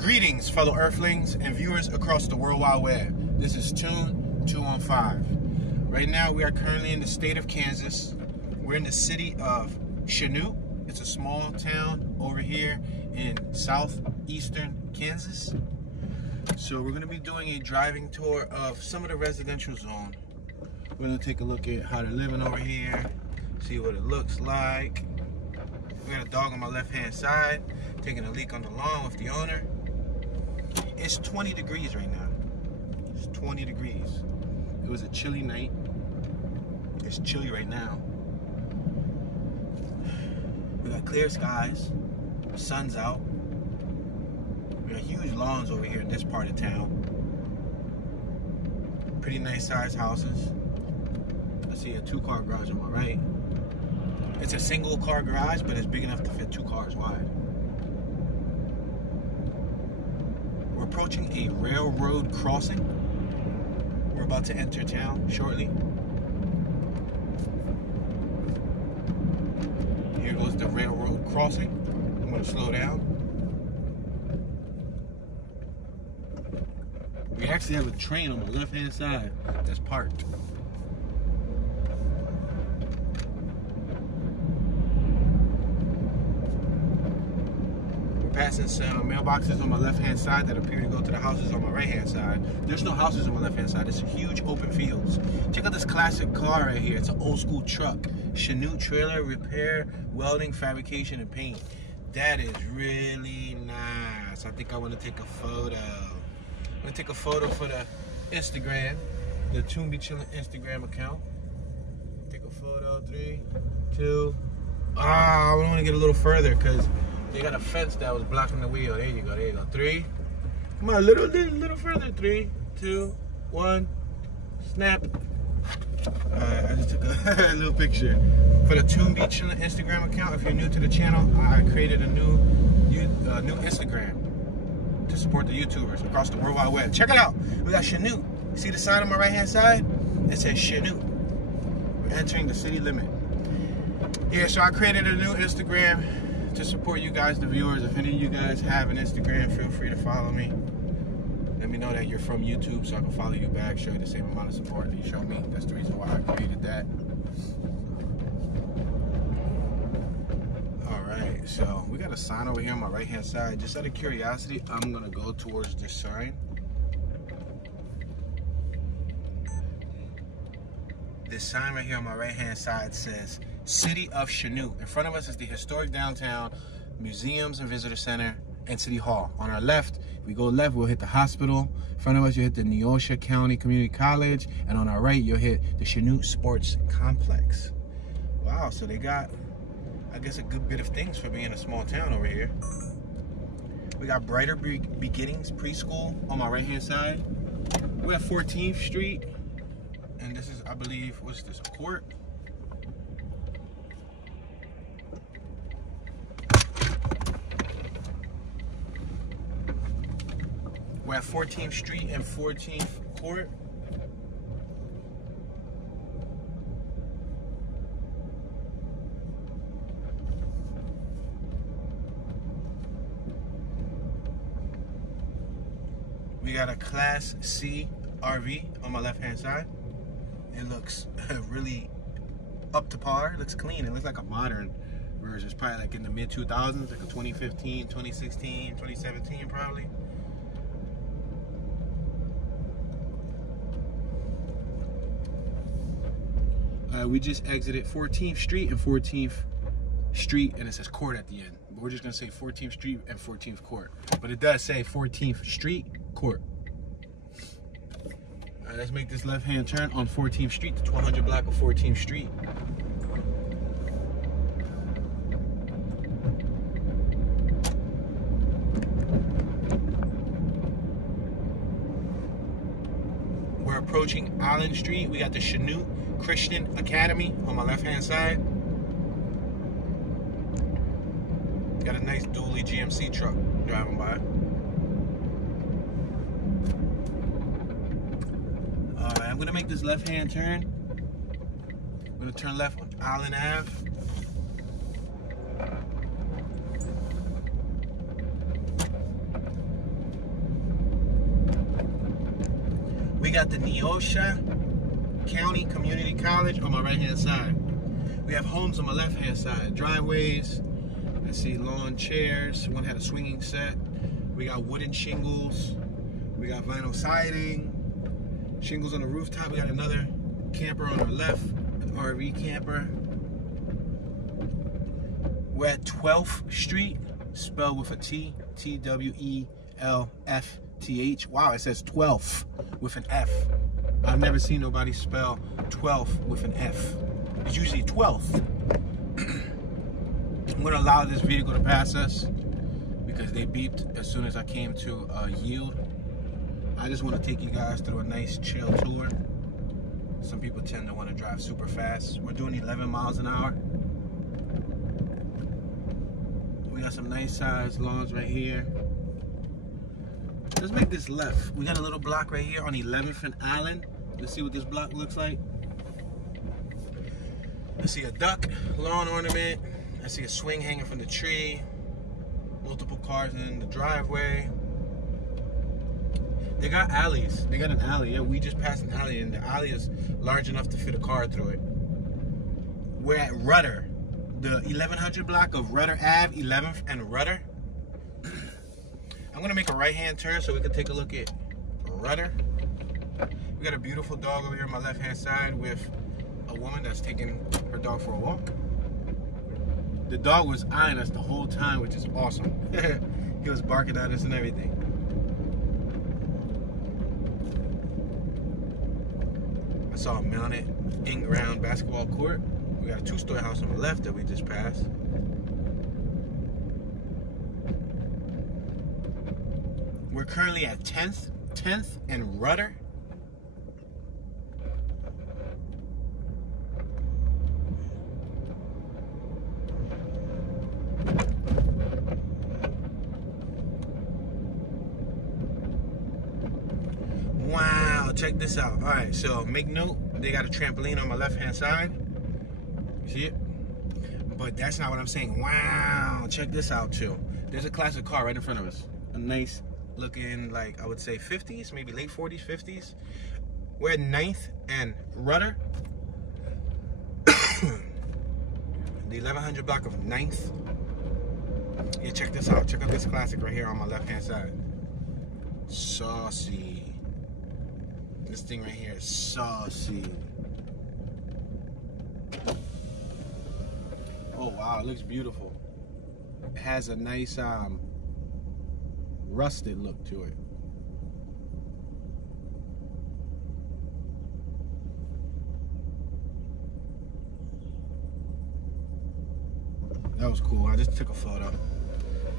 Greetings, fellow Earthlings and viewers across the World Wide Web. This is Tune 215. Right now, we are currently in the state of Kansas. We're in the city of Chanute. It's a small town over here in southeastern Kansas. So we're going to be doing a driving tour of some of the residential zone. We're going to take a look at how they're living over here, see what it looks like. We got a dog on my left-hand side, taking a leak on the lawn with the owner. It's 20 degrees right now. It's 20 degrees. It was a chilly night. It's chilly right now. We got clear skies. The sun's out. We got huge lawns over here in this part of town. Pretty nice sized houses. I see a 2-car garage on my right. It's a single car garage, but it's big enough to fit 2 cars wide. We're approaching a railroad crossing. We're about to enter town shortly. Here goes the railroad crossing. I'm going to slow down. We actually have a train on the left-hand side that's parked. Passing some mailboxes on my left-hand side that appear to go to the houses on my right-hand side. There's no houses on my left-hand side. It's huge open fields. Check out this classic car right here. It's an old-school truck. Chanute trailer, repair, welding, fabrication, and paint. That is really nice. I think I want to take a photo. I'm going to take a photo for the Instagram, the Toon Be Chillin' Instagram account. Take a photo. 3, 2. I want to get a little further because they got a fence that was blocking the wheel. There you go, there you go. 3. Come on, a little further. 3, 2, 1. Snap. Alright, I just took a little picture. For the Toon Be Chillin' Instagram account, if you're new to the channel, I created a new Instagram to support the YouTubers across the World Wide Web. Check it out. We got Chanute. See the sign on my right-hand side? It says Chanute. We're entering the city limit. Yeah, so I created a new Instagram to support you guys, the viewers. If any of you guys have an Instagram, feel free to follow me. Let me know that you're from YouTube so I can follow you back, show you the same amount of support that you show me. That's the reason why I created that. Alright, so we got a sign over here on my right hand side. Just out of curiosity, I'm gonna go towards this sign. This sign right here on my right hand side says City of Chanute. In front of us is the historic downtown, museums and visitor center, and City Hall. On our left, if we go left, we'll hit the hospital. In front of us, you'll hit the Neosho County Community College. And on our right, you'll hit the Chanute Sports Complex. Wow, so they got, I guess, a good bit of things for being a small town over here. We got Brighter Beginnings Preschool on my right-hand side. We're at 14th Street. And this is, I believe, what's this, a court? We're at 14th Street and 14th Court. We got a Class C RV on my left-hand side. It looks really up to par. It looks clean. It looks like a modern version. It's probably like in the mid-2000s, like a 2015, 2016, 2017 probably. We just exited 14th Street and 14th Street, and it says Court at the end. But we're just gonna say 14th Street and 14th Court. But it does say 14th Street, Court. All right, let's make this left-hand turn on 14th Street, the 1200 block of 14th Street. We're approaching Island Street. We got the Chanute Christian Academy on my left-hand side. Got a nice dually GMC truck driving by. Alright, I'm gonna make this left-hand turn. I'm gonna turn left on Island Ave. We got the Neosho County Community College on my right-hand side. We have homes on my left-hand side. Driveways. I see lawn chairs. One had a swinging set. We got wooden shingles. We got vinyl siding. Shingles on the rooftop. We got another camper on our left, an RV camper. We're at 12th Street, spelled with a T, T-W-E-L-F-T-H. Wow, it says 12th with an F. I've never seen nobody spell 12th with an F. It's usually 12th. I'm gonna allow this vehicle to pass us because they beeped as soon as I came to yield. I just want to take you guys through a nice chill tour. Some people tend to want to drive super fast. We're doing 11 miles an hour. We got some nice sized lawns right here. Let's make this left. We got a little block right here on 11th and Allen. Let's see what this block looks like. I see a duck, lawn ornament. I see a swing hanging from the tree. Multiple cars in the driveway. They got alleys. They got an alley. Yeah, we just passed an alley, and the alley is large enough to fit a car through it. We're at Rudder, the 1100 block of Rudder Ave, 11th and Rudder. I'm gonna make a right-hand turn so we can take a look at Rudder. We got a beautiful dog over here on my left-hand side with a woman that's taking her dog for a walk. The dog was eyeing us the whole time, which is awesome. He was barking at us and everything. I saw a mounted in-ground basketball court. We got a two-story house on the left that we just passed. We're currently at 10th and Rudder. Wow, check this out. All right, so make note, they got a trampoline on my left-hand side. You see it? But that's not what I'm saying. Wow, check this out too. There's a classic car right in front of us. A nice looking, like I would say 50s, maybe late 40s, 50s. We're at 9th and Rudder. The 1100 block of 9th. Yeah, check this out. Check out this classic right here on my left-hand side. Saucy. This thing right here is saucy. Oh wow, it looks beautiful. It has a nice rusted look to it. That was cool. I just took a photo.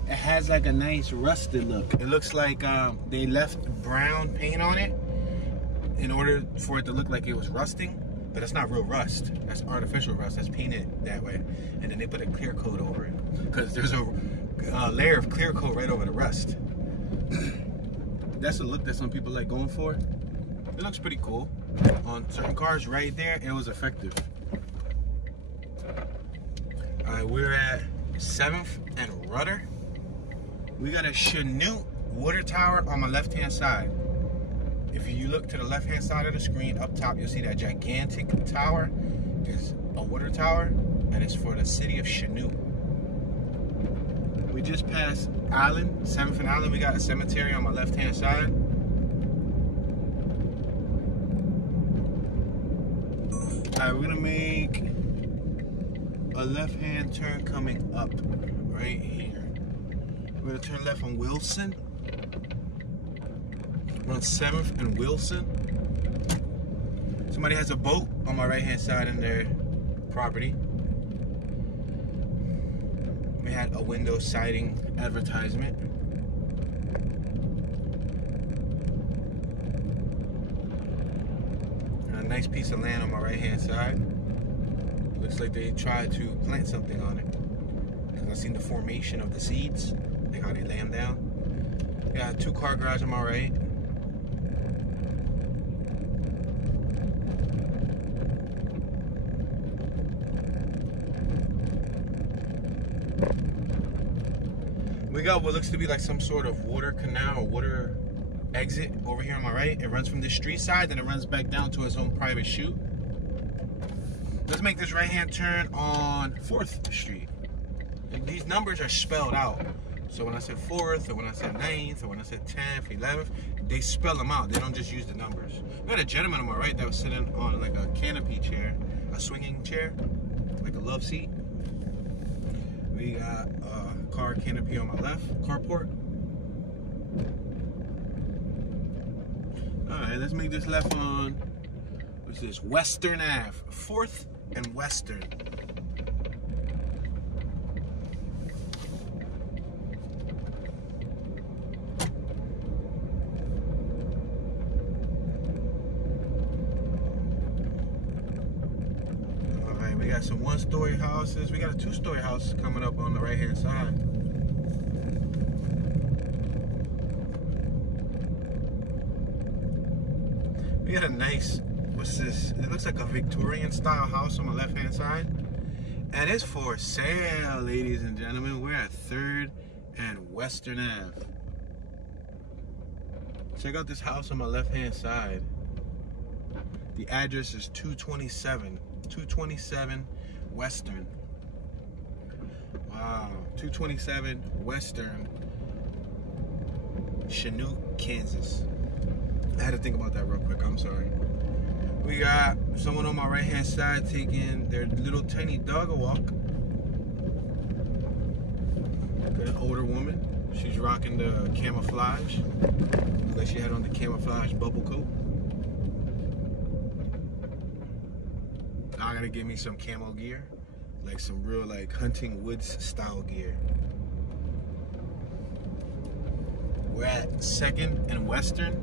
It has like a nice rusted look. It looks like they left brown paint on it in order for it to look like it was rusting, but it's not real rust. That's artificial rust. That's painted that way. And then they put a clear coat over it because there's a layer of clear coat right over the rust. That's a look that some people like going for. It looks pretty cool. On certain cars right there, it was effective. All right, we're at 7th and Rudder. We got a ʃə́nuːt water tower on my left-hand side. If you look to the left-hand side of the screen, up top, you'll see that gigantic tower is a water tower, and it's for the city of ʃə́nuːt. We just passed Allen, 7th and Allen. We got a cemetery on my left-hand side. All right, we're gonna make a left-hand turn coming up right here. We're gonna turn left on Wilson. We're on 7th and Wilson. Somebody has a boat on my right-hand side in their property. We had a window siding advertisement. And a nice piece of land on my right-hand side. Looks like they tried to plant something on it. Because I've seen the formation of the seeds, like how they lay them down. We got a two-car garage on my right. We got what looks to be like some sort of water canal or water exit over here on my right. It runs from the street side, then it runs back down to its own private chute. Let's make this right-hand turn on 4th Street. And these numbers are spelled out. So when I said 4th, or when I said 9th, or when I said 10th, 11th, they spell them out. They don't just use the numbers. We had a gentleman on my right that was sitting on like a canopy chair, a swinging chair, like a love seat. We got a car canopy on my left, carport. All right, let's make this left on, what's this? Western Ave, 4th and Western. We got some 1-story houses. We got a 2-story house coming up on the right-hand side. We got a nice, what's this? It looks like a Victorian style house on the left-hand side. And it's for sale, ladies and gentlemen. We're at 3rd and Western Ave. Check out this house on my left-hand side. The address is 227 Western. Wow, 227 Western, Chanute, Kansas. I had to think about that real quick, I'm sorry. We got someone on my right-hand side taking their little tiny dog a walk. Got an older woman. She's rocking the camouflage. Looks like she had on the camouflage bubble coat. I gotta get me some camo gear, like some real like hunting woods style gear. We're at 2nd and Western.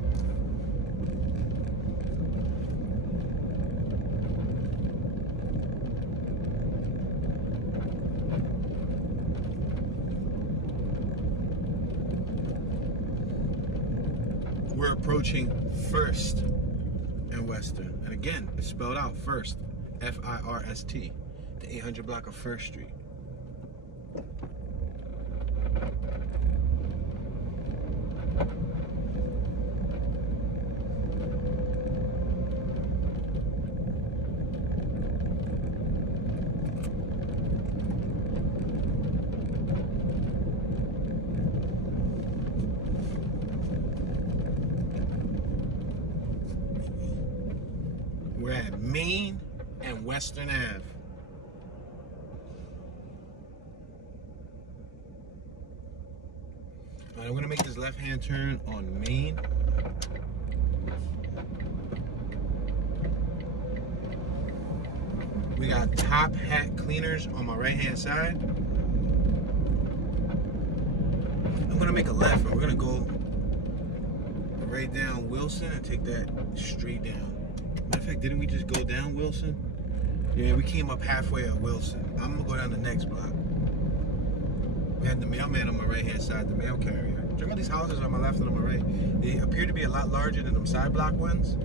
We're approaching 1st and Western, and again, it's spelled out 1st. F-I-R-S-T, the 800 block of 1st Street. We're at Main and Western Ave. All right, I'm gonna make this left-hand turn on Main. We got Top Hat Cleaners on my right-hand side. I'm gonna make a left, and we're gonna go right down Wilson and take that straight down. Matter of fact, didn't we just go down Wilson? Yeah, we came up halfway at Wilson. I'm gonna go down the next block. We had the mailman on my right-hand side, the mail carrier. Check out these houses on my left and on my right. They appear to be a lot larger than them side block ones.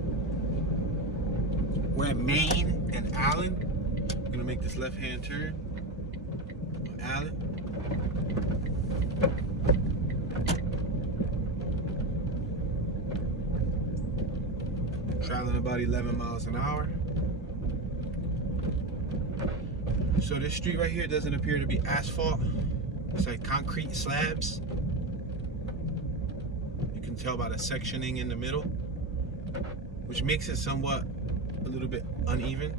We're at Main and Allen. I'm gonna make this left-hand turn. Allen. Traveling about 11 miles an hour. So this street right here doesn't appear to be asphalt. It's like concrete slabs. You can tell by the sectioning in the middle, which makes it somewhat a little bit uneven.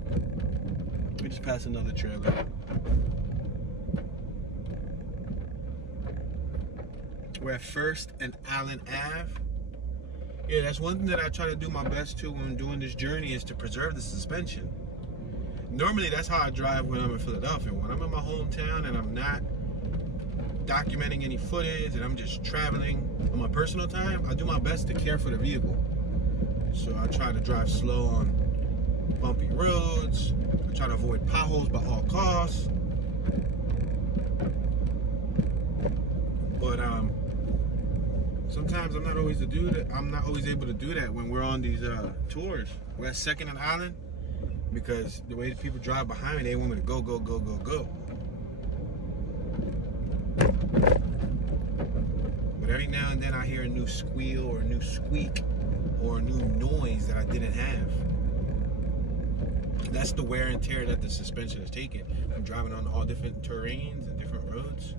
We just passed another trailer. We're at 1st and Allen Ave. Yeah, that's one thing that I try to do my best to when doing this journey is to preserve the suspension. Normally, that's how I drive when I'm in Philadelphia. When I'm in my hometown and I'm not documenting any footage and I'm just traveling on my personal time, I do my best to care for the vehicle. So I try to drive slow on bumpy roads. I try to avoid potholes by all costs. But sometimes I'm not always able to do that when we're on these tours. We're at 2nd and Island because the way the people drive behind me, they want me to go, go, go, go, go. But every every now and then I hear a new squeal or a new squeak or a new noise that I didn't have. That's the wear and tear that the suspension is taking. I'm driving on all different terrains and different roads.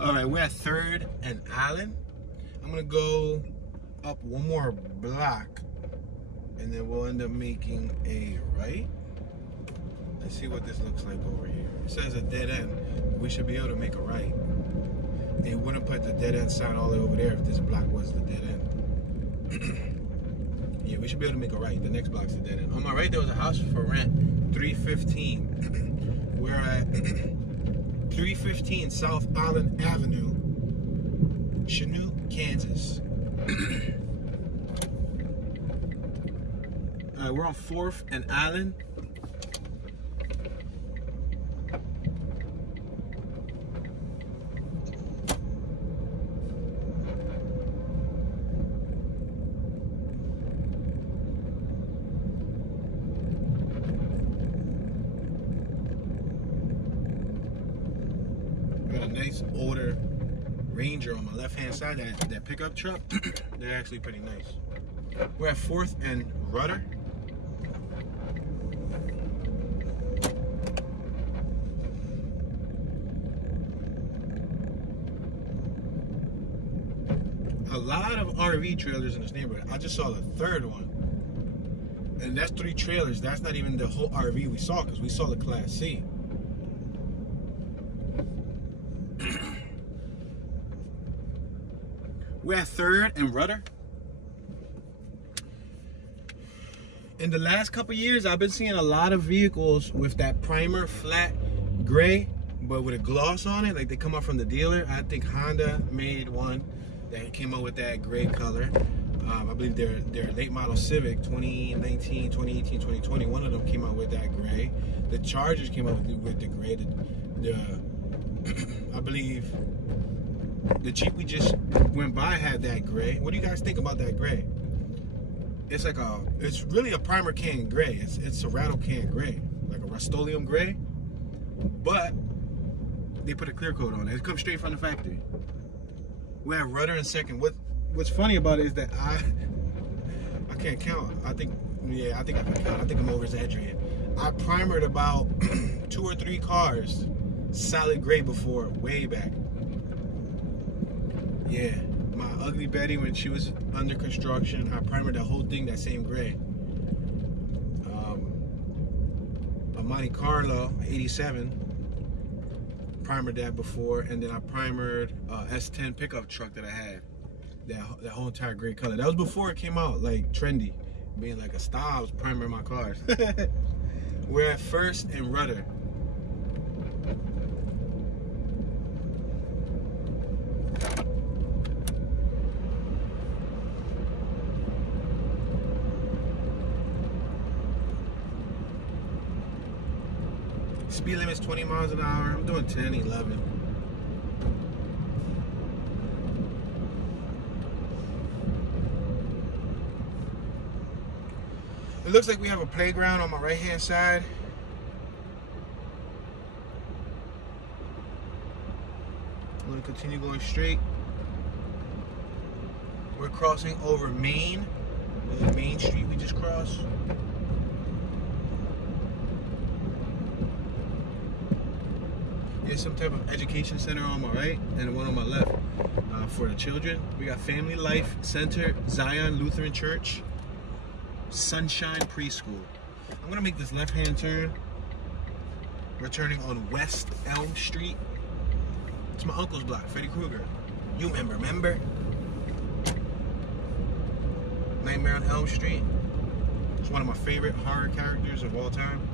All right, we're at 3rd and Allen. I'm gonna go up one more block and then we'll end up making a right. Let's see what this looks like over here. It says a dead end. We should be able to make a right. They wouldn't put the dead end sign all the way over there if this block was the dead end. Yeah, we should be able to make a right. The next block's the dead end. On my right, there was a house for rent, 315. We're at 315 South Island Avenue, Chanute, Kansas. All right, we're on 4th and Allen. Nice older Ranger on my left hand side, that pickup truck. They're actually pretty nice. We're at 4th and Rudder. A lot of RV trailers in this neighborhood. I just saw the 3rd one, and that's 3 trailers. That's not even the whole RV we saw, because we saw the Class C. We're at 3rd and Rudder. In the last couple years, I've been seeing a lot of vehicles with that primer flat gray, but with a gloss on it, like they come out from the dealer. I think Honda made one that came out with that gray color. I believe their late model Civic 2019, 2018, 2020, one of them came out with that gray. The Chargers came out with the gray. I believe the Jeep we just went by had that gray. What do you guys think about that gray? It's like it's really a primer can gray. It's a rattle can gray, like a Rust-Oleum gray, but they put a clear coat on it. It comes straight from the factory. We have Rudder in 2nd. What's funny about it is that I can't count. I think I can count. I think I'm over exaggerating. I primered about 2 or 3 cars solid gray before, way back. Yeah, my Ugly Betty, when she was under construction, I primered the whole thing that same gray. A Monte Carlo 87, primered that before, and then I primered S10 pickup truck that I had, that whole entire gray color. That was before it came out like trendy, being like a style. I was primering my cars. We're at 1st and Rudder. Speed limit's 20 miles an hour. I'm doing 10, 11. It looks like we have a playground on my right hand side. I'm going to continue going straight. We're crossing over Main. This is Main Street we just crossed. There's some type of education center on my right and one on my left for the children. We got Family Life Center, Zion Lutheran Church, Sunshine Preschool. I'm gonna make this left-hand turn. We're turning on West Elm Street. It's my uncle's block, Freddy Krueger. You remember? Nightmare on Elm Street. It's one of my favorite horror characters of all time.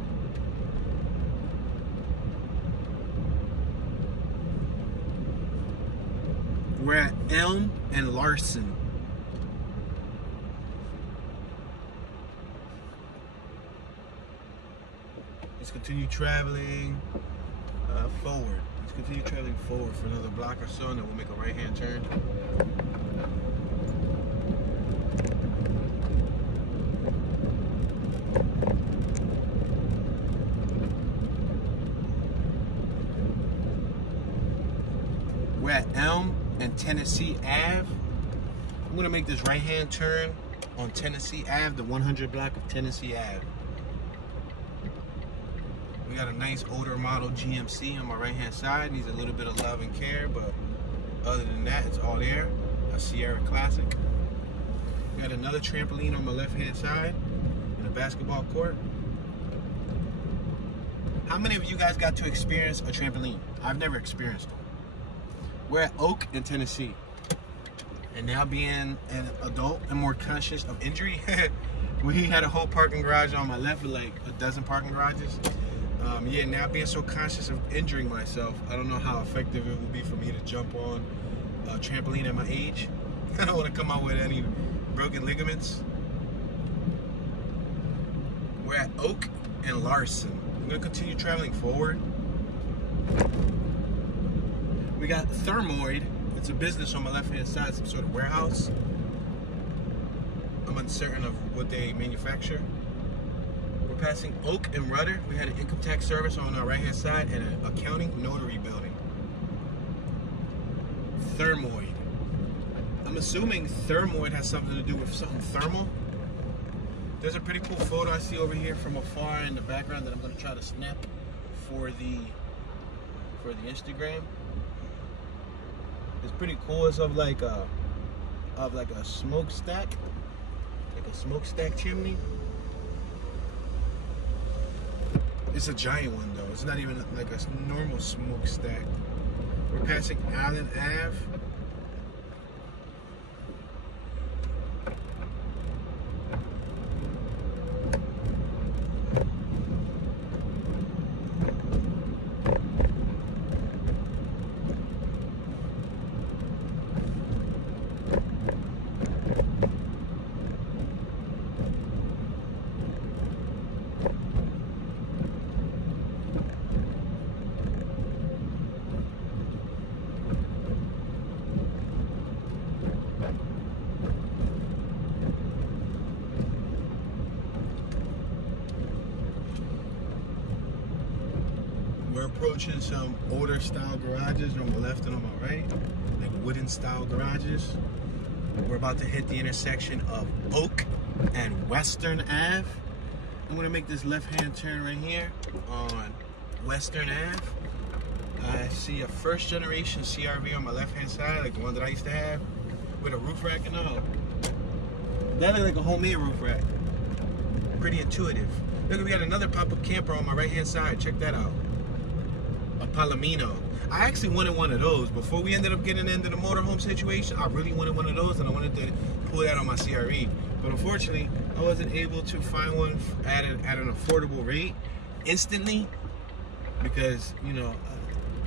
We're at Elm and Larson. Let's continue traveling forward. Let's continue traveling forward for another block or so, and then we'll make a right-hand turn. and Tennessee Ave. I'm gonna make this right-hand turn on Tennessee Ave, the 100 block of Tennessee Ave. We got a nice older model GMC on my right-hand side. Needs a little bit of love and care, but other than that, it's all there. A Sierra Classic. We got another trampoline on my left-hand side and a basketball court. How many of you guys got to experience a trampoline? I've never experienced them. We're at Oak in Tennessee. And now being an adult and more conscious of injury, we had a whole parking garage on my left with like a dozen parking garages. Yeah, now being so conscious of injuring myself, I don't know how effective it would be for me to jump on a trampoline at my age. I don't want to come out with any broken ligaments. We're at Oak and Larson. I'm going to continue traveling forward. We got Thermoid. It's a business on my left-hand side, some sort of warehouse. I'm uncertain of what they manufacture. We're passing Oak and Rudder. We had an income tax service on our right-hand side and an accounting notary building. Thermoid. I'm assuming Thermoid has something to do with something thermal. There's a pretty cool photo I see over here from afar in the background that I'm going to try to snap for the Instagram. It's pretty cool. It's of like a smokestack, like a smokestack chimney. It's a giant one though. It's not even like a normal smokestack. We're passing Allen Ave. We're approaching some older style garages on my left and on my right, like wooden style garages. We're about to hit the intersection of Oak and Western Ave. I'm gonna make this left-hand turn right here on Western Ave. I see a first generation CRV on my left-hand side, like the one that I used to have, with a roof rack and all. That looks like a homemade roof rack. Pretty intuitive. Look, we got another pop-up camper on my right-hand side. Check that out. A Palomino. I actually wanted one of those. Before we ended up getting into the motorhome situation, I really wanted one of those, and I wanted to pull that on my CRV. But unfortunately, I wasn't able to find one at an affordable rate instantly, because, you know,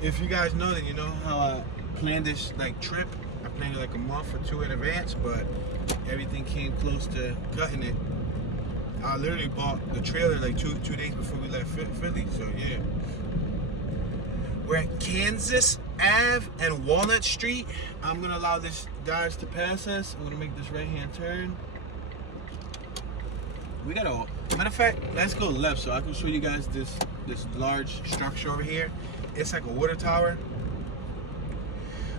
if you guys know, that you know how I planned this like trip. I planned it like a month or two in advance, but everything came close to cutting it. I literally bought the trailer like two days before we left Philly, so yeah. We're at Kansas Ave and Walnut Street. I'm gonna allow this Dodge to pass us. I'm gonna make this right-hand turn. We got a, matter of fact, let's go left so I can show you guys this large structure over here. It's like a water tower.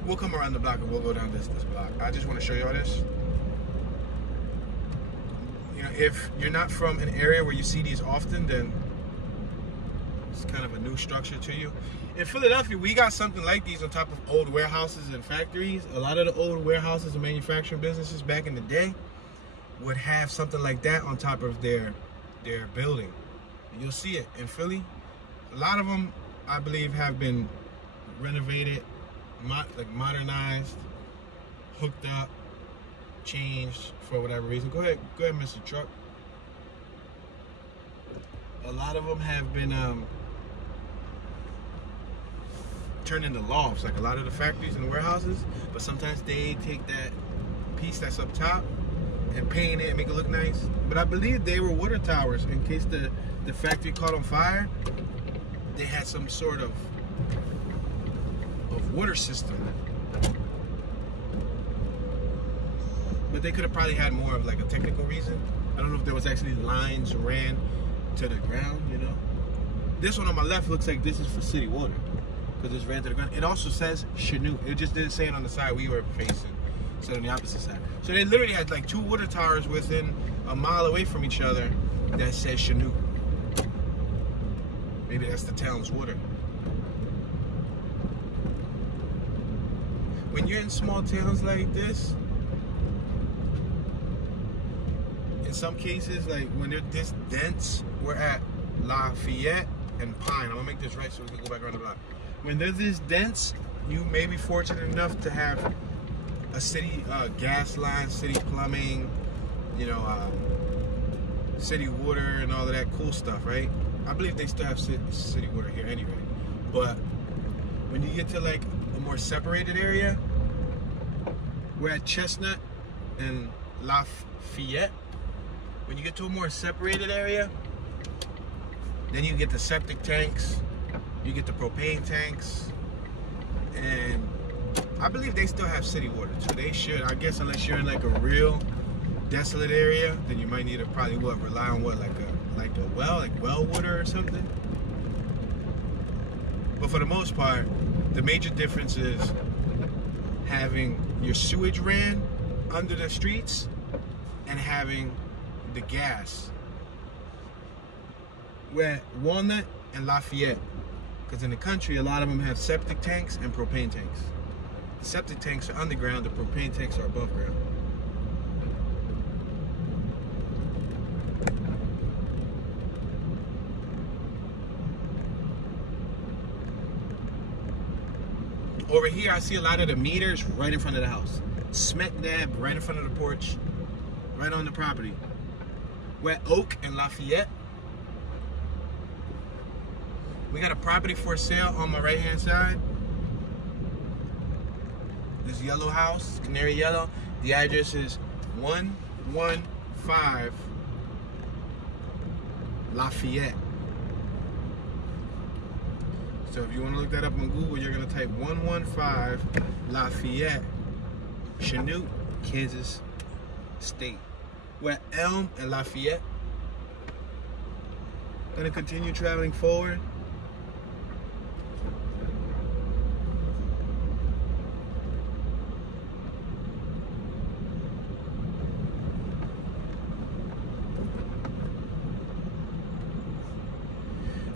We'll come around the block and we'll go down this block. I just want to show you all this. You know, if you're not from an area where you see these often, then it's kind of a new structure to you. In Philadelphia, we got something like these on top of old warehouses and factories. A lot of the old warehouses and manufacturing businesses back in the day would have something like that on top of their building. You'll see it in Philly. A lot of them, I believe, have been renovated, like modernized, hooked up, changed for whatever reason. Go ahead, Mr. Truck. A lot of them have been turned into lofts, like a lot of the factories and warehouses. But sometimes they take that piece that's up top and paint it and make it look nice. But I believe they were water towers in case the factory caught on fire. They had some sort of water system. But they could have probably had more of like a technical reason. I don't know if there was actually lines ran to the ground, you know. This one on my left looks like this is for city water. because it's ran to the ground. It also says ʃə́nuːt. It just didn't say it on the side we were facing. It said on the opposite side. So they literally had like 2 water towers within a mile away from each other that says ʃə́nuːt. Maybe that's the town's water. When you're in small towns like this, in some cases, like when they're this dense, we're at Lafayette and Pine. I'm gonna make this right so we can go back around the block. When they're this dense, you may be fortunate enough to have a city gas line, city plumbing, you know, city water and all of that cool stuff, right? I believe they still have city water here anyway. But when you get to like a more separated area, we're at ʃə́'nuːt and Lafayette. When you get to a more separated area, then you get the septic tanks, you get the propane tanks, and I believe they still have city water, so they should. I guess unless you're in like a real desolate area, then you might need to probably rely on like a well, like well water or something. But for the most part, the major difference is having your sewage ran under the streets and having the gas. We're at Walnut and Lafayette, because in the country a lot of them have septic tanks and propane tanks. The septic tanks are underground, the propane tanks are above ground. Over here I see a lot of the meters right in front of the house. Smack dab right in front of the porch, right on the property. We're at Oak and Lafayette. We got a property for sale on my right hand side. This yellow house, canary yellow. The address is 115 Lafayette. So if you want to look that up on Google, you're going to type 115 Lafayette, ʃə́'nuːt, Kansas State. We're at Elm and Lafayette. Going to continue traveling forward.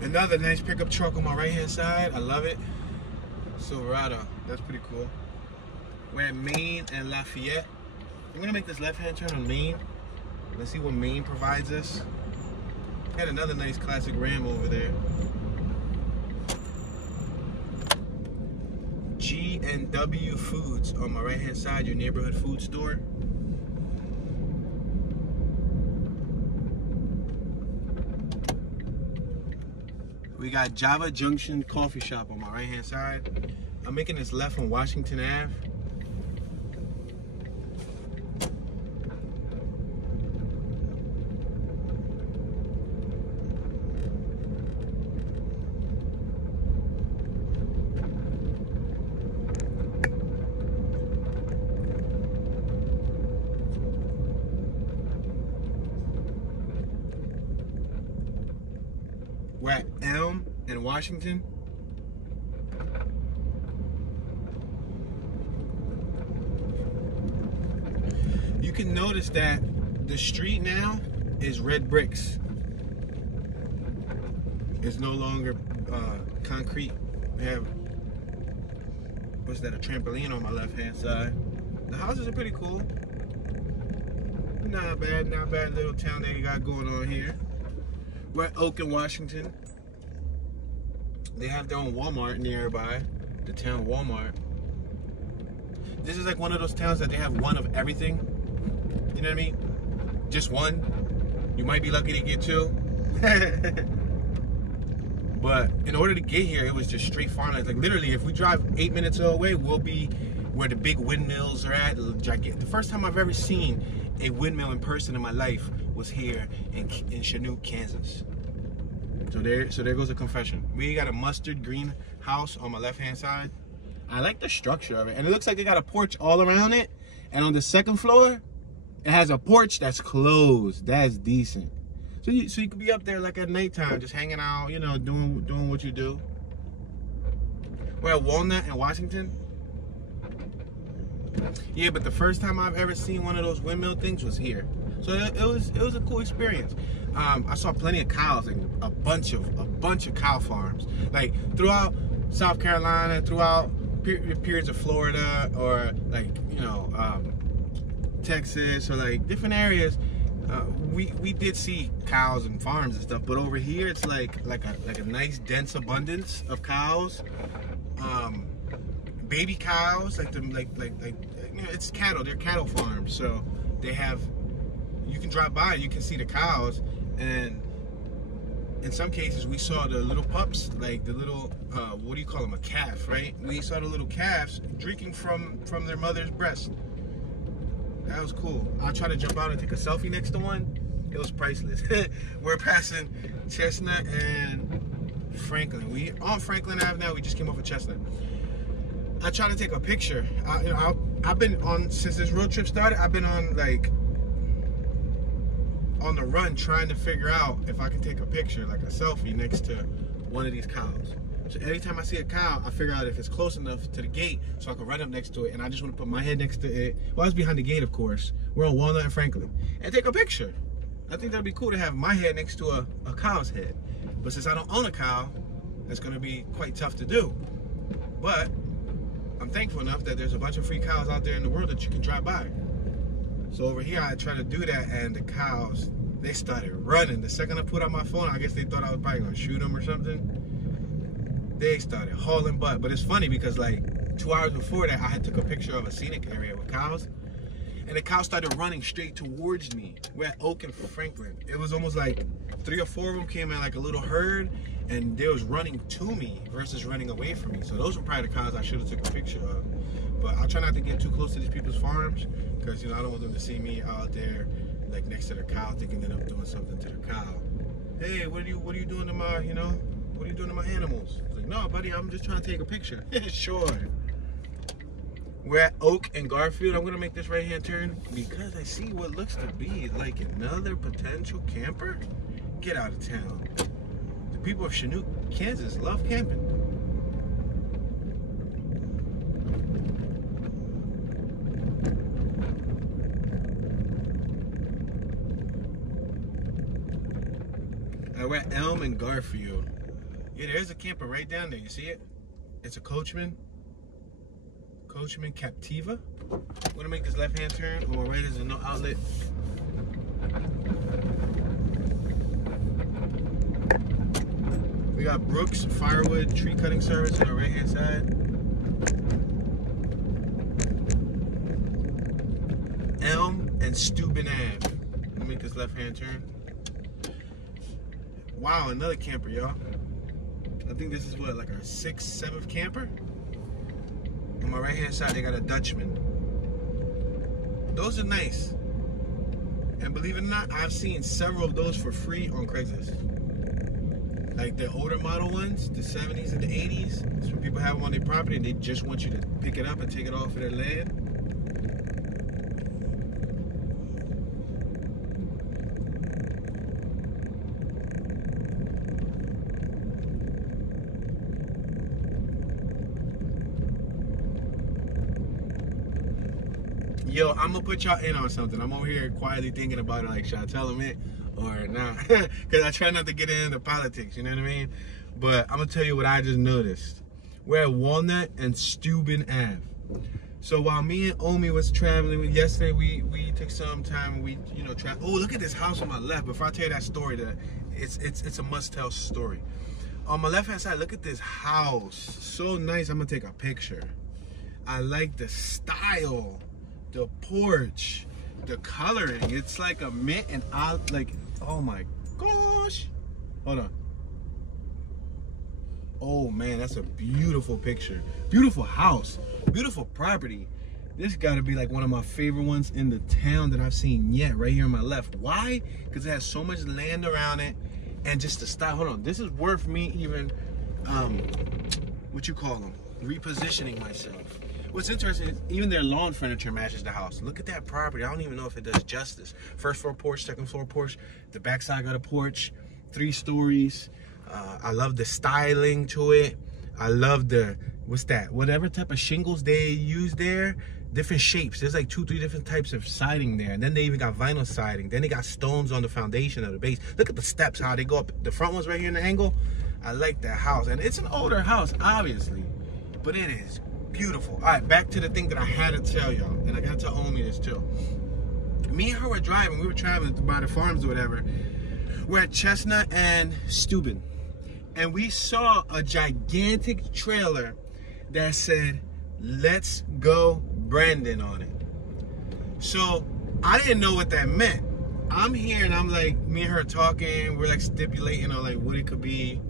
Another nice pickup truck on my right hand side. I love it. Silverado. That's pretty cool. We're at Main and Lafayette. I'm gonna make this left hand turn on Main. Let's see what Main provides us. Got another nice classic Ram over there. G&W Foods on my right hand side, your neighborhood food store. We got Java Junction Coffee Shop on my right hand side. I'm making this left on Washington Ave. We're at Elm and Washington. You can notice that the street now is red bricks. It's no longer concrete. We have, what's that, a trampoline on my left hand side. The houses are pretty cool. Not bad little town they got going on here. We're at Oak and Washington. They have their own Walmart nearby, the town Walmart. This is like one of those towns that they have one of everything. You know what I mean? Just one. You might be lucky to get two. But in order to get here, it was just straight farmland. Like literally, if we drive 8 minutes away, we'll be where the big windmills are at. The first time I've ever seen a windmill in person in my life was here in ʃə́'nuːt, Kansas. So there goes a confession. We got a mustard green house on my left hand side. I like the structure of it, and it looks like they got a porch all around it. And on the second floor, it has a porch that's closed. That's decent. So you could be up there like at nighttime, just hanging out, you know, doing what you do. We're at Walnut in Washington. Yeah, but the first time I've ever seen one of those windmill things was here. So it was a cool experience. I saw plenty of cows and a bunch of cow farms, like throughout South Carolina, throughout periods of Florida, or like, you know, Texas, or like different areas. We did see cows and farms and stuff, but over here it's like a nice dense abundance of cows, baby cows, like you know, it's cattle. They're cattle farms, so they have. You can drive by, you can see the cows, and in some cases we saw the little pups, like the little what do you call them, a calf, right? We saw the little calves drinking from their mother's breast. That was cool. I'll try to jump out and take a selfie next to one. It was priceless. We're passing Chestnut and Franklin. We on Franklin Ave now. We just came off of Chestnut. I try to take a picture. You know, I've been on, since this road trip started, I've been on like on the run trying to figure out if I can take a picture, like a selfie, next to one of these cows. So anytime I see a cow, I figure out if it's close enough to the gate so I can run up next to it, and I just want to put my head next to it. Well, I was behind the gate, of course. We're on Walnut and Franklin. And take a picture. I think that'd be cool to have my head next to a cow's head. But since I don't own a cow, that's going to be quite tough to do. But I'm thankful enough that there's a bunch of free cows out there in the world that you can drive by. So over here, I tried to do that, and the cows, they started running. The second I put out my phone, I guess they thought I was probably going to shoot them or something. They started hauling butt. But it's funny because like 2 hours before that, I had took a picture of a scenic area with cows, and the cows started running straight towards me. We're at Oak and Franklin. It was almost like 3 or 4 of them came in like a little herd, and they was running to me versus running away from me. So those were probably the cows I should have took a picture of. But I'll try not to get too close to these people's farms, because, you know, I don't want them to see me out there like next to their cow, thinking that I'm doing something to the cow. Hey, what are you doing to my, you know, what are you doing to my animals? I was like, no, buddy, I'm just trying to take a picture. Sure. We're at Oak and Garfield. I'm gonna make this right-hand turn because I see what looks to be like another potential camper. Get out of town. The people of ʃə́nuːt, Kansas love camping. We're at Elm and Garfield. Yeah, there's a camper right down there. You see it? It's a Coachman Captiva. I'm gonna make this left-hand turn. On my right is a no outlet. We got Brooks Firewood Tree Cutting Service on our right-hand side. Elm and Steuben Ave. Let me make this left-hand turn. Wow, another camper, y'all. I think this is what, like our 6th, 7th camper? On my right-hand side, they got a Dutchman. Those are nice. And believe it or not, I've seen several of those for free on Craigslist. Like the older model ones, the 70s and the 80s. That's when people have them on their property and they just want you to pick it up and take it off of their land. Yo, I'm gonna put y'all in on something. I'm over here quietly thinking about it, like, should I tell them it or not? Because I try not to get into politics, you know what I mean? But I'm gonna tell you what I just noticed. We're at Walnut and Steuben Ave. So while me and Omi was traveling, yesterday we took some time and we, you know, oh, look at this house on my left. Before I tell you that story, it's a must-tell story. On my left-hand side, look at this house. So nice. I'm gonna take a picture. I like the style. The porch, the coloring, it's like a mint and like, oh my gosh, hold on. Oh man, that's a beautiful picture, beautiful house, beautiful property. This gotta be like one of my favorite ones in the town that I've seen yet, right here on my left. Why? Because it has so much land around it, and just the style. Hold on, this is worth me even what you call them, repositioning myself. What's interesting is even their lawn furniture matches the house. Look at that property. I don't even know if it does justice. First floor porch, second floor porch. The backside got a porch, 3 stories. I love the styling to it. I love the, what's that? Whatever type of shingles they use there, different shapes. There's like 2-3 different types of siding there. And then they even got vinyl siding. Then they got stones on the foundation of the base. Look at the steps, how they go up. The front one's right here in the angle. I like that house. And it's an older house, obviously, but it is beautiful. All right, back to the thing that I had to tell y'all. And I got to own me this too. Me and her were driving. We were traveling by the farms or whatever. We're at ʃəઃnuːt and Steuben. And we saw a gigantic trailer that said, "Let's go Brandon" on it. So I didn't know what that meant. I'm here and I'm like, me and her talking, we're like stipulating on like what it could be.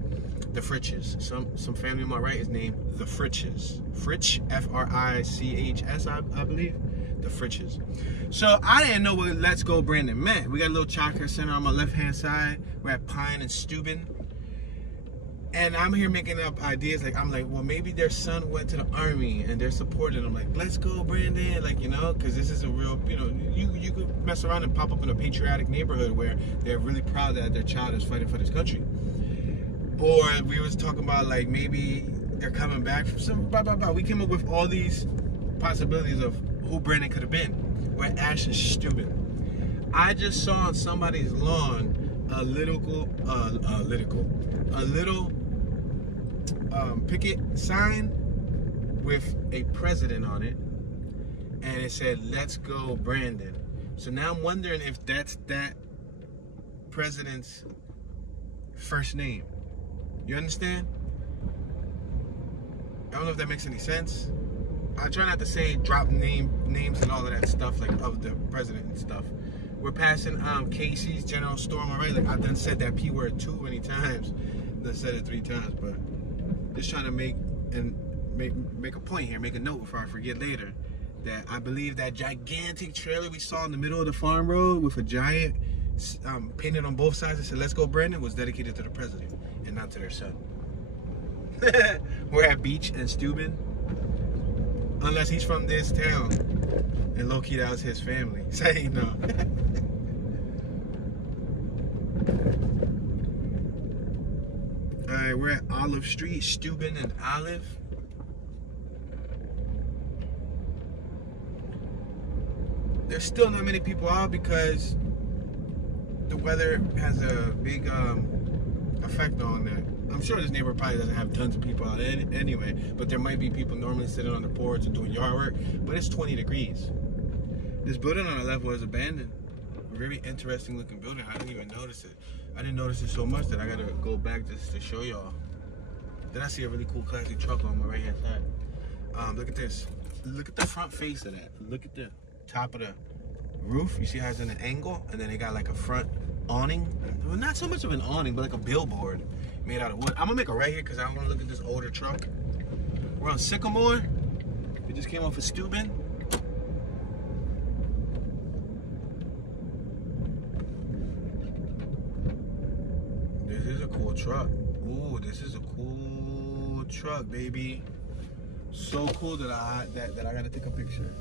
The Fritches. Some family on my right is named the Fritches. Fritch, F-R-I-C-H-S, I believe. The Fritches. So I didn't know what "Let's Go Brandon" meant. We got a little childcare center on my left-hand side. We're at Pine and Steuben. And I'm here making up ideas. Like, I'm like, well, maybe their son went to the army and they're supporting him. Like, let's go, Brandon. Like, you know, because this is a real, you know, you could mess around and pop up in a patriotic neighborhood where they're really proud that their child is fighting for this country. Or we was talking about, like, maybe they're coming back from some, blah, blah, blah. We came up with all these possibilities of who Brandon could have been. We're at Ash and Steuben. I just saw on somebody's lawn a little picket sign with a president on it, and it said, "Let's go Brandon." So now I'm wondering if that's that president's first name. You understand? I don't know if that makes any sense. I try not to say drop names and all of that stuff, like of the president and stuff. We're passing Casey's General Store on my right. Like, I've done said that P word too many times. I've said it 3 times, but just trying to make a point here, make a note before I forget later, that I believe that gigantic trailer we saw in the middle of the farm road with a giant painted on both sides that said "Let's Go Brandon" was dedicated to the president and not to their son. We're at Beach and Steuben. Unless he's from this town. And low-key, that was his family. Say no. Alright, we're at Olive Street, Steuben and Olive. There's still not many people out because the weather has a big effect on that. I'm sure this neighborhood probably doesn't have tons of people out anyway, but there might be people normally sitting on the porch and doing yard work, but it's 20 degrees. This building on the left was abandoned. A very interesting looking building. I didn't even notice it. I didn't notice it so much that I gotta go back just to show y'all. Then I see a really cool classic truck on my right hand side. Look at this. Look at the front face of that. Look at the top of the roof. You see how it's in an angle? And then they got like a front awning. Well, not so much of an awning, but like a billboard made out of wood. I'm gonna make a right here because I want to look at this older truck. We're on Sycamore. We just came off of Steuben. This is a cool truck. Ooh, this is a cool truck, baby. So cool that I gotta take a picture.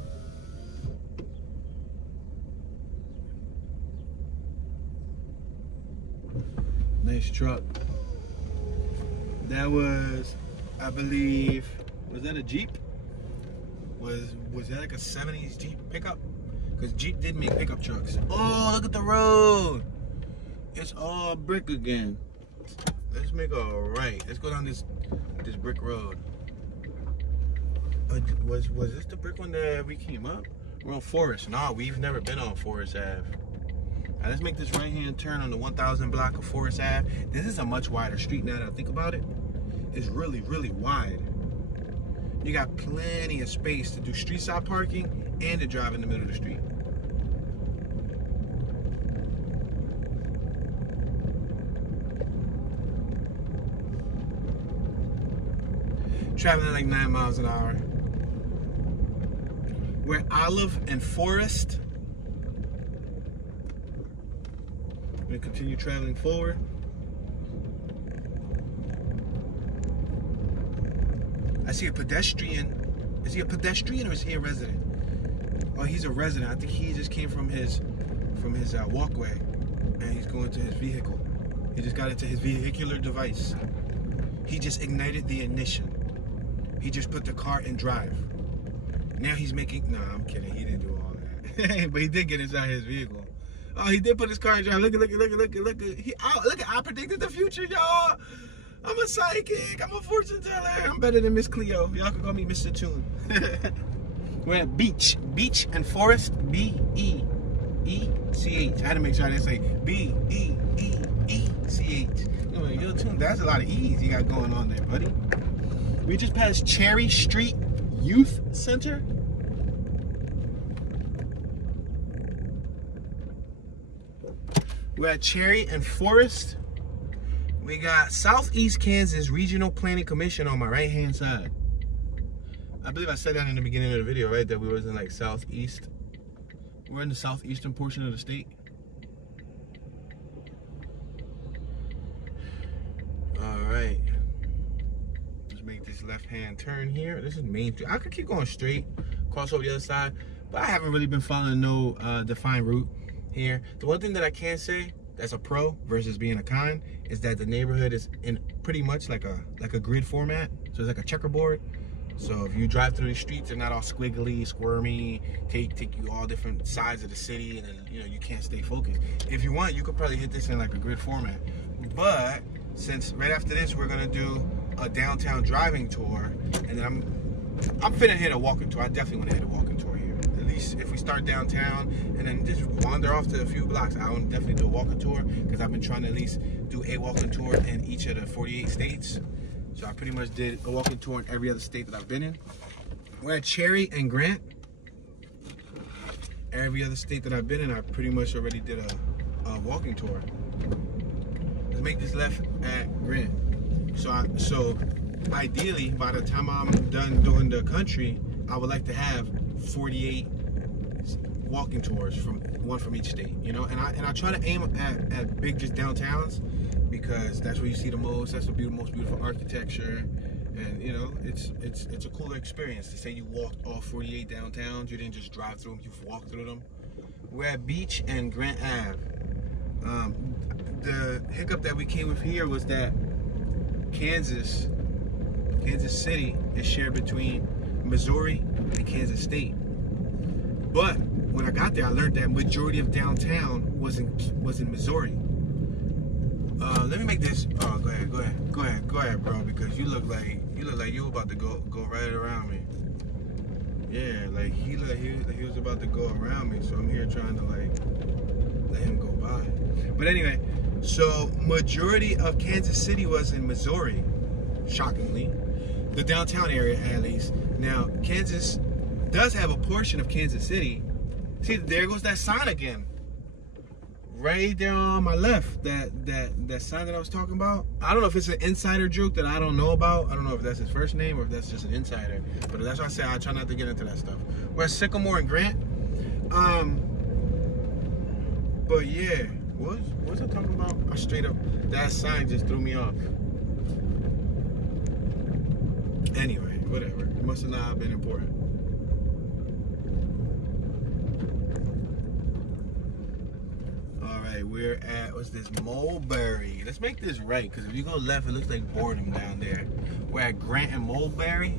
Nice truck. That was, I believe, was that a Jeep? Was that like a 70s Jeep pickup? Because Jeep did make pickup trucks. Oh, look at the road. It's all brick again. Let's make a right. Let's go down this brick road. Was this the brick one that we came up? We're on Forest. No, we've never been on Forest Ave. Now let's make this right-hand turn on the 1000 block of Forest Ave. This is a much wider street now that I think about it. It's really, really wide. You got plenty of space to do street side parking and to drive in the middle of the street. Traveling like 9 miles an hour. We're Olive and Forest. We're gonna continue traveling forward. I see a pedestrian. Is he a pedestrian or is he a resident? Oh, he's a resident. I think he just came from his walkway and he's going to his vehicle. He just got into his vehicular device. He just ignited the ignition. he just put the car in drive. Now he's making, nah, I'm kidding, he didn't do all that. But he did get inside his vehicle. Oh, he did put his car in drive. Look at, I predicted the future, y'all. I'm a psychic, I'm a fortune teller. I'm better than Miss Cleo. Y'all can call me Mr. Tune. We're at Beach and Forest, B-E-E-C-H. I had to make sure I didn't say B-E-E-E-C-H. Yo, Tune, that's a lot of E's you got going on there, buddy. We just passed Cherry Street Youth Center. We're at Cherry and Forest. We got Southeast Kansas Regional Planning Commission on my right-hand side. I believe I said that in the beginning of the video, right? That we was in like southeast. We're in the southeastern portion of the state. All right. Let's make this left-hand turn here. This is Main Street. I could keep going straight, cross over the other side, but I haven't really been following no defined route here. The one thing that I can say that's a pro versus being a con is that the neighborhood is in pretty much like a grid format. So it's like a checkerboard. So if you drive through the streets, they're not all squiggly, squirmy, take you all different sides of the city, and then you can't stay focused. If you want, you could probably hit this in like a grid format. But since right after this we're gonna do a downtown driving tour, and then I'm finna hit a walking tour. I definitely want to hit a walking tour here. At least if we start downtown and then just wander off to a few blocks, I want to definitely do a walking tour because I've been trying to at least do a walking tour in each of the 48 states. So I pretty much did a walking tour in every other state that I've been in. We're at Cherry and Grant. Every other state that I've been in, I pretty much already did a walking tour. Let's make this left at Grant. So ideally, by the time I'm done doing the country, I would like to have 48 walking tours, one from each state, and I try to aim at big just downtowns because that's where you see the most. That's the most beautiful architecture, and it's a cooler experience to say you walked all 48 downtowns. You didn't just drive through them; you've walked through them. We're at Beach and Grant Ave. The hiccup that we came with here was that Kansas City is shared between Missouri and Kansas State. But when I got there, I learned that majority of downtown was in Missouri. Let me make this. Oh, go ahead, bro, because you look like you were about to go right around me. Yeah, like he was about to go around me, so I'm here trying to like let him go by. But anyway, so majority of Kansas City was in Missouri, shockingly, the downtown area at least. Now Kansas does have a portion of Kansas City. See, there goes that sign again. Right there on my left, that sign that I was talking about. I don't know if it's an insider joke that I don't know about. I don't know if that's his first name or if that's just an insider. But that's why I say I try not to get into that stuff. We're at Sycamore and Grant. But yeah, what was I talking about? I straight up, that sign just threw me off. Anyway, whatever. It must have not been important. Alright, we're at, what's this, Mulberry. Let's make this right, because if you go left, it looks like boredom down there. We're at Grant and Mulberry.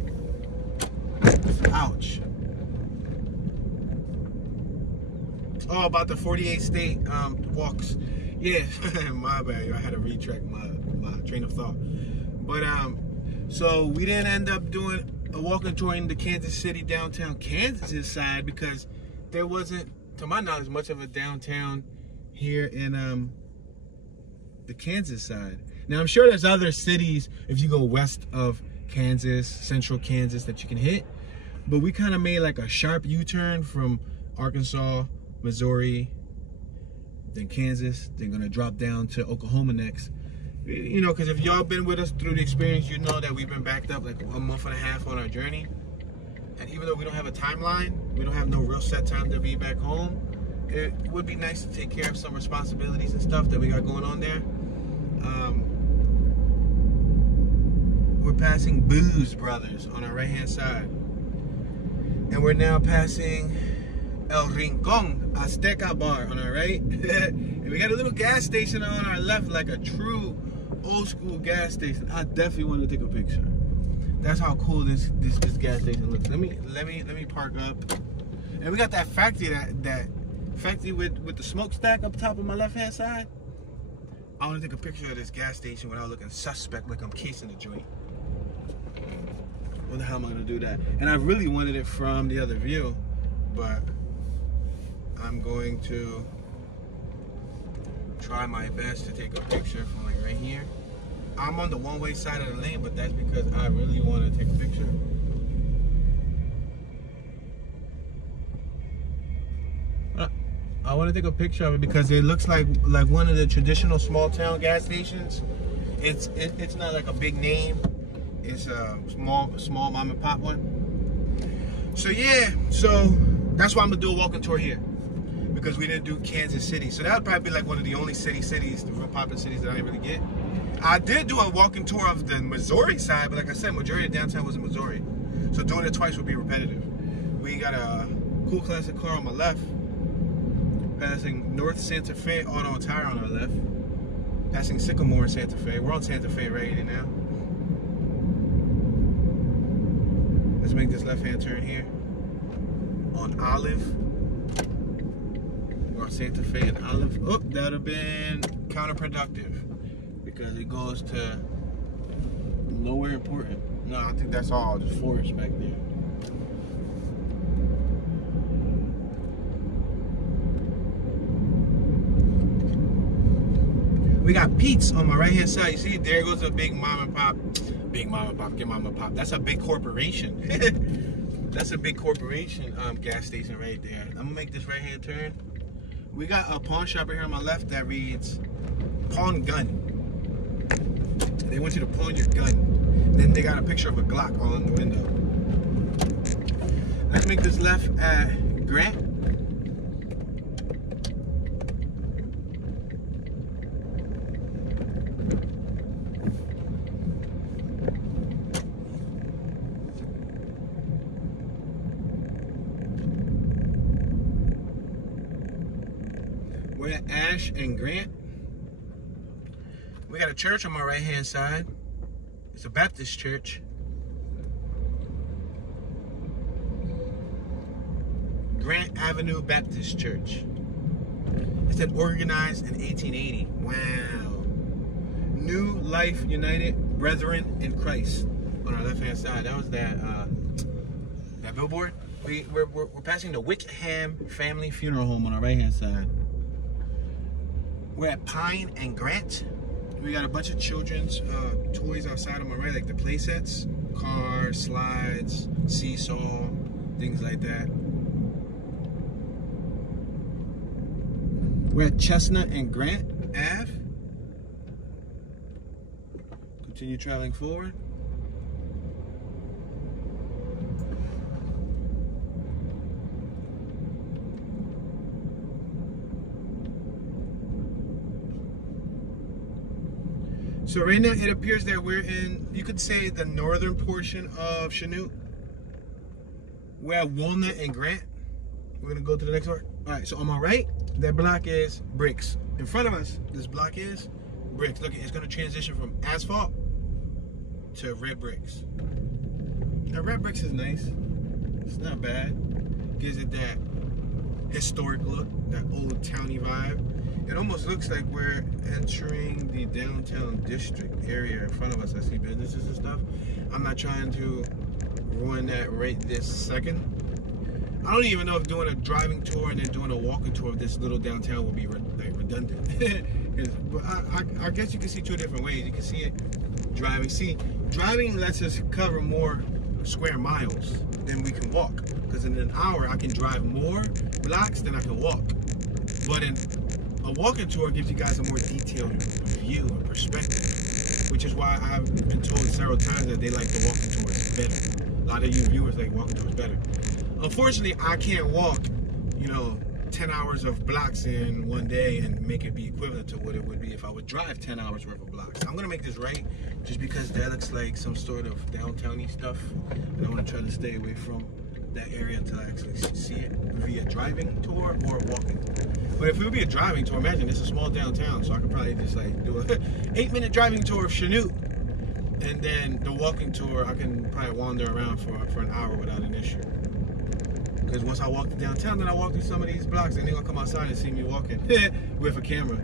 Ouch. Oh, about the 48 state walks. Yeah, my bad. I had to retract my train of thought. But so we didn't end up doing a walking tour in the Kansas City downtown Kansas side because there wasn't, to my knowledge, much of a downtown here in the Kansas side. Now I'm sure there's other cities if you go west of Kansas, central Kansas, that you can hit. But we kind of made like a sharp U-turn from Arkansas, Missouri, then Kansas, then gonna drop down to Oklahoma next. You know, because if y'all been with us through the experience, you know that we've been backed up like a month and a half on our journey. And even though we don't have a timeline, we don't have no real set time to be back home, it would be nice to take care of some responsibilities and stuff that we got going on there. We're passing Booze Brothers on our right hand side. And we're now passing El Rincon Azteca Bar on our right. And we got a little gas station on our left, like a true old school gas station. I definitely want to take a picture. That's how cool this gas station looks. Let me park up. And we got that factory that factory with the smokestack up top of my left hand side. I want to take a picture of this gas station without looking suspect, like I'm casing the joint. What the hell am I gonna do that? And I really wanted it from the other view, but I'm going to try my best to take a picture from like right here. I'm on the one-way side of the lane, but that's because I really want to take a picture. I want to take a picture of it because it looks like one of the traditional small town gas stations. It's not like a big name. It's a small mom and pop one. So yeah, so that's why I'm gonna do a walking tour here, because we didn't do Kansas City. So that would probably be like one of the only cities, the real popular cities that I didn't really get. I did do a walking tour of the Missouri side, but like I said, majority of downtown was in Missouri. So doing it twice would be repetitive. We got a cool classic car on my left, passing North Santa Fe Auto and Tire on our left, passing Sycamore in Santa Fe. We're on Santa Fe right now. Let's make this left-hand turn here on Olive. We're on Santa Fe and Olive. Oh, that would have been counterproductive because it goes to lower important. No, I think that's all, just forest back there. We got Pete's on my right-hand side. You see, there goes a big mom and pop. Big mom and pop, get mom and pop. That's a big corporation. That's a big corporation gas station right there. I'm gonna make this right-hand turn. We got a pawn shop right here on my left that reads pawn gun. They want you to pawn your gun. Then they got a picture of a Glock on the window. Let's make this left at Grant. We're at Ash and Grant. We got a church on my right hand side. It's a Baptist church. Grant Avenue Baptist Church. It said organized in 1880. Wow. New Life United Brethren in Christ on our left hand side. That was that billboard. We're passing the Wickham Family Funeral Home on our right hand side. We're at Pine and Grant. We got a bunch of children's toys outside on my right, like the play sets, cars, slides, seesaw, things like that. We're at Chestnut and Grant Ave. Continue traveling forward. So right now it appears that we're in, you could say, the northern portion of Chanute. We're at Walnut and Grant. We're gonna go to the next one. All right, so on my right, that block is bricks. In front of us, this block is bricks. Look, it's gonna transition from asphalt to red bricks. Now red bricks is nice. It's not bad. Gives it that historic look, that old towny vibe. It almost looks like we're entering the downtown district area. In front of us, I see businesses and stuff. I'm not trying to ruin that right this second. I don't even know if doing a driving tour and then doing a walking tour of this little downtown will be redundant. But I guess you can see two different ways. You can see it driving. See, driving lets us cover more square miles than we can walk. Because in an hour, I can drive more blocks than I can walk. But in a walking tour gives you guys a more detailed view and perspective, which is why I've been told several times that they like the walking tours better. A lot of you viewers like walking tours better. Unfortunately, I can't walk, 10 hours of blocks in one day and make it be equivalent to what it would be if I would drive 10 hours worth of blocks. I'm gonna make this right, just because that looks like some sort of downtown-y stuff, and I want to try to stay away from that area until I actually see it via driving tour or walking. But if it would be a driving tour, imagine it's a small downtown, so I could probably just like do a 8-minute driving tour of Chanute And then the walking tour, I can probably wander around for an hour without an issue. Because once I walk to downtown, then I walk through some of these blocks, and they're gonna come outside and see me walking with a camera.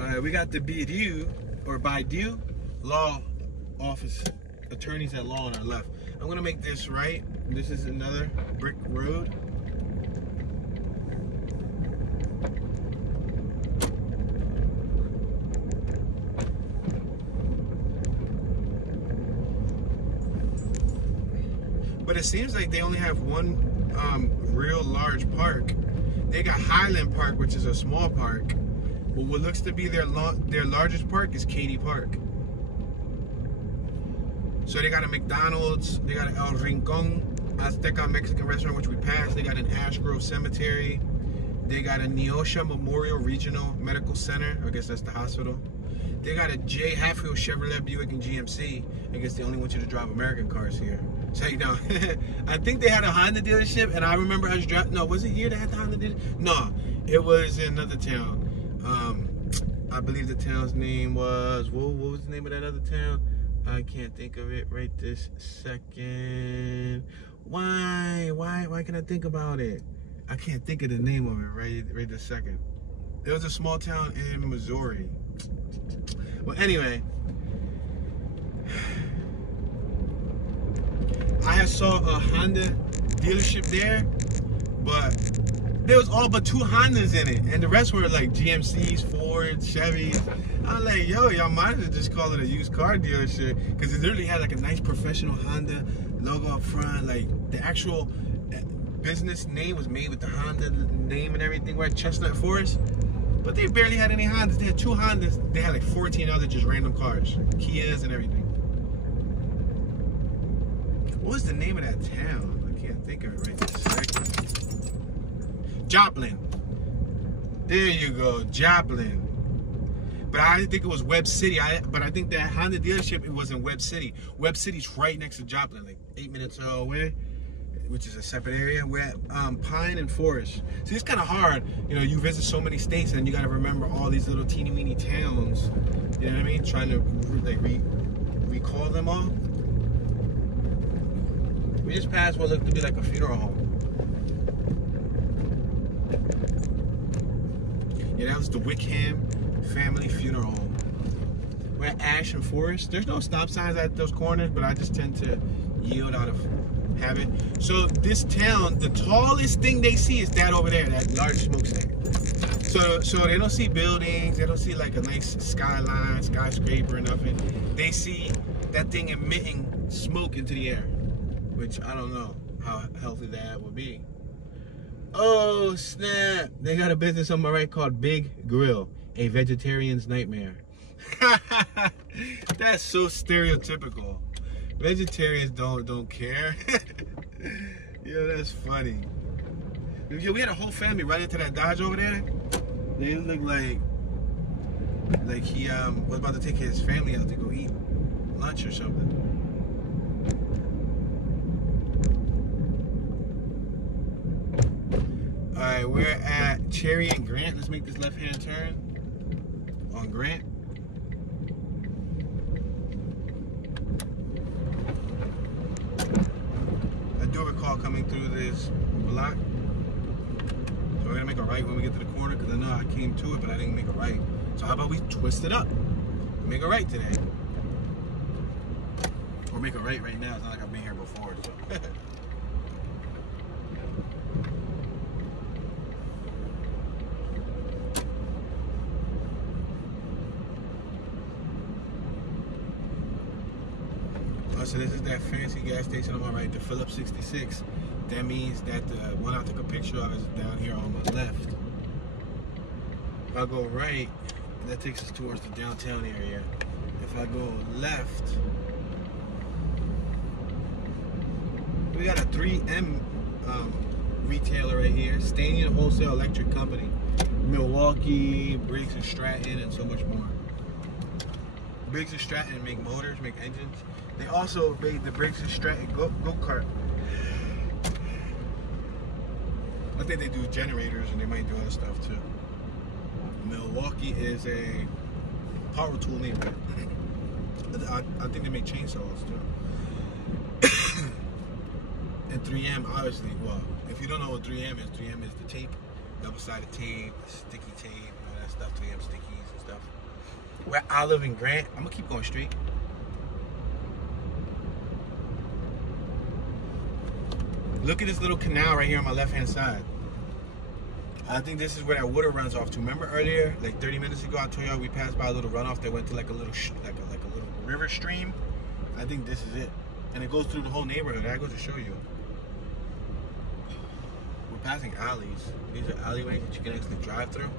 All right, we got the Baidu Law Office, attorneys at law on our left. I'm gonna make this right. This is another brick road. But it seems like they only have one real large park. They got Highland Park, which is a small park. But what looks to be their largest park is Katy Park. So they got a McDonald's, they got an El Rincon Azteca Mexican restaurant, which we passed. They got an Ash Grove Cemetery. They got a Neosho Memorial Regional Medical Center. I guess that's the hospital. They got a J. Hatfield Chevrolet Buick and GMC. I guess they only want you to drive American cars here. So you know, I think they had a Honda dealership, and I remember I was driving. No, was it here they had the Honda dealership? No, it was in another town. I believe the town's name was, what was the name of that other town? I can't think of it right this second. Why can I think about it? I can't think of the name of it right this second. It was a small town in Missouri. Well, anyway, I saw a Honda dealership there, but there was all but 2 Hondas in it, and the rest were like GMCs, Fords, Chevys. I'm like, yo, y'all might as well just call it a used car dealership, because it literally had like a nice professional Honda logo up front. Like the actual business name was made with the Honda name and everything, right? Chestnut Forest. But they barely had any Hondas. They had 2 Hondas. They had like 14 other just random cars, Kias and everything. What was the name of that town? I can't think of it right this second. Joplin. There you go, Joplin. But I didn't think it was Webb City. But I think that Honda dealership, it was in Webb City. Webb City's right next to Joplin, like 8 minutes away, which is a separate area. We're at Pine and Forest. See, it's kind of hard. You know, you visit so many states, and you got to remember all these little teeny weeny towns. You know what I mean? Trying to like recall them all. We just passed what looked to be like a funeral home. Yeah, that was the Wickham Family Funeral Home. We're at Ash and Forest. There's no stop signs at those corners, but I just tend to yield out of habit. So this town, the tallest thing they see is that over there, that large smokestack. So they don't see buildings, they don't see like a nice skyline, skyscraper or nothing. They see that thing emitting smoke into the air, which I don't know how healthy that would be. Oh snap! They got a business on my right called Big Grill, a vegetarian's nightmare. That's so stereotypical. Vegetarians don't care. Yo, that's funny. Yo, we had a whole family right into that Dodge over there. They look like he was about to take his family out to go eat lunch or something. Alright, we're at Cherry and Grant. Let's make this left-hand turn on Grant. I do recall coming through this block. So we're gonna make a right when we get to the corner, because I know I came to it, but I didn't make a right. So how about we twist it up? Make a right today. Or make a right now. It's not like I've been here before, so. So this is that fancy gas station on my right, the Phillips 66. That means that the one I took a picture of is down here on my left. If I go right, that takes us towards the downtown area. If I go left, we got a 3M retailer right here, Stanion Wholesale Electric Company, Milwaukee, Briggs and Stratton, and so much more. Briggs and Stratton make motors, make engines. They also made the Briggs and Stratton go-kart. I think they do generators, and they might do other stuff too. Milwaukee is a power tool neighborhood. I think they make chainsaws too. And 3M, obviously, well, if you don't know what 3M is the tape, double-sided tape, sticky tape, all that stuff, 3M stickies and stuff. Where I live in Grant, I'm gonna keep going straight. Look at this little canal right here on my left-hand side. I think this is where that water runs off to. Remember earlier, like 30 minutes ago, I told y'all we passed by a little runoff that went to like a little like a little river stream. I think this is it, and it goes through the whole neighborhood. I go to show you. We're passing alleys. These are alleyways that you can actually drive through.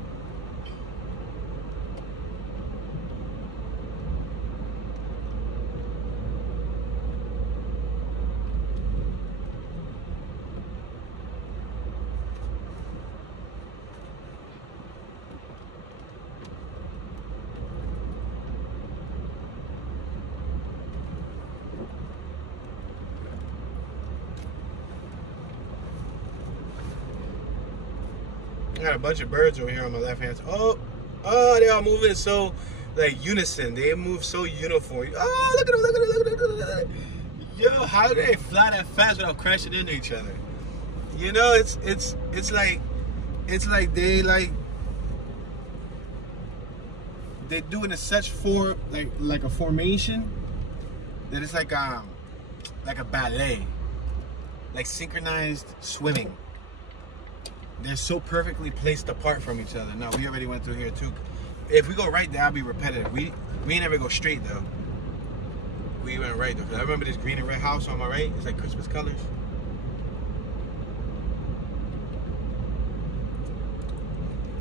I got a bunch of birds over here on my left hand. Oh, they all moving so like unison. They move so uniform. Oh, look at them, look at them, look at them, look at them. Yo, how do they fly that fast without crashing into each other? You know, it's like they're doing a such form like a formation that it's like a ballet, like synchronized swimming. They're so perfectly placed apart from each other. No, we already went through here too. If we go right, that'll be repetitive. We ain't never go straight though. We went right though. Cause I remember this green and red house on my right. It's like Christmas colors.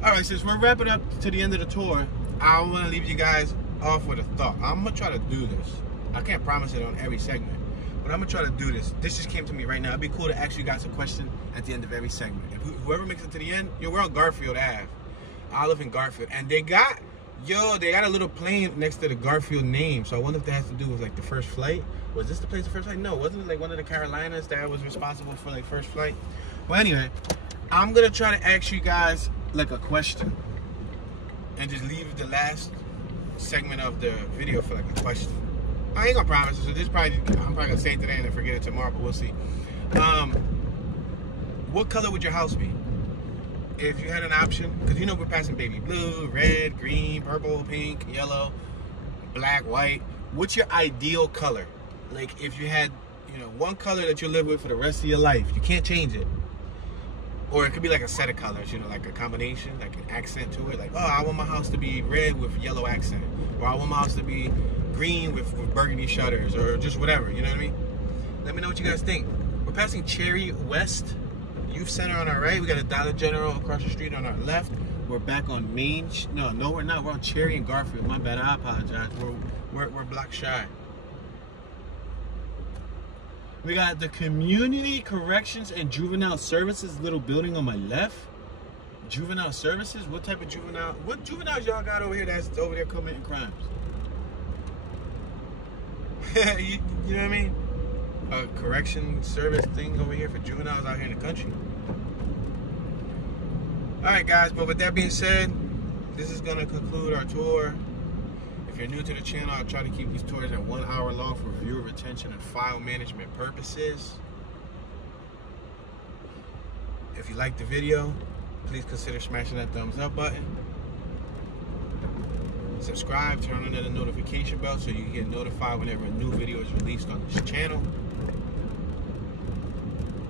All right, since we're wrapping up to the end of the tour, I want to leave you guys off with a thought. I'm gonna try to do this. I can't promise it on every segment, but I'm gonna try to do this. This just came to me right now. It'd be cool to ask you guys a question at the end of every segment. If whoever makes it to the end, yo, we're on Garfield Ave. I live in Garfield, and they got a little plane next to the Garfield name. So I wonder if that has to do with like the first flight. Was this the place the first flight? No, wasn't it like one of the Carolinas that was responsible for like first flight? Well, anyway, I'm gonna try to ask you guys like a question, and just leave the last segment of the video for like a question. I ain't gonna promise. So I'm probably gonna say it today and then forget it tomorrow, but we'll see. What color would your house be if you had an option? Because you know we're passing baby blue, red, green, purple, pink, yellow, black, white. What's your ideal color? Like if you had, one color that you live with for the rest of your life, you can't change it. Or it could be like a set of colors, like a combination, like an accent to it. Like, oh, I want my house to be red with yellow accent, or I want my house to be green with burgundy shutters, or just whatever. You know what I mean? Let me know what you guys think. We're passing Cherry West Youth Center on our right. We got a Dollar General across the street on our left. We're back on Main. No, we're not. We're on Cherry and Garfield. My bad. I apologize. We're block shy. We got the Community Corrections and Juvenile Services little building on my left. Juvenile Services? What type of juvenile? What juveniles y'all got over here that's over there committing crimes? you know what I mean? A correction service thing over here for juveniles out here in the country. Alright guys, but with that being said, this is going to conclude our tour. If you're new to the channel, I'll try to keep these tours at 1 hour long for viewer retention and file management purposes. If you liked the video, please consider smashing that thumbs up button. Subscribe, turn on the notification bell so you can get notified whenever a new video is released on this channel.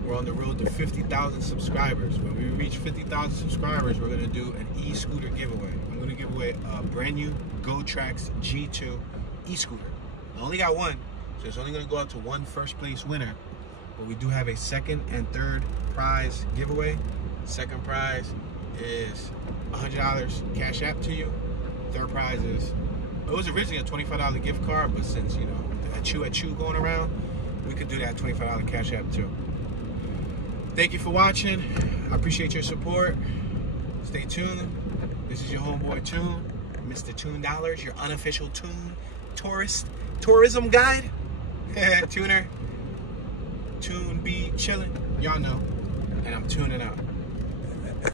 We're on the road to 50,000 subscribers. When we reach 50,000 subscribers, we're going to do an e-scooter giveaway. I'm going to give away a brand new GoTrax G2 e-scooter. I only got one, so it's only going to go out to one first place winner. But we do have a second and third prize giveaway. Second prize is $100 cash app to you. Third prize is, it was originally a $25 gift card, but since, a chew going around, we could do that $25 cash app too. Thank you for watching. I appreciate your support. Stay tuned. This is your homeboy Tune, Mr. Tune Dollars, your unofficial Tune tourism guide. Tuner. Tune be chilling. Y'all know. And I'm tuning out.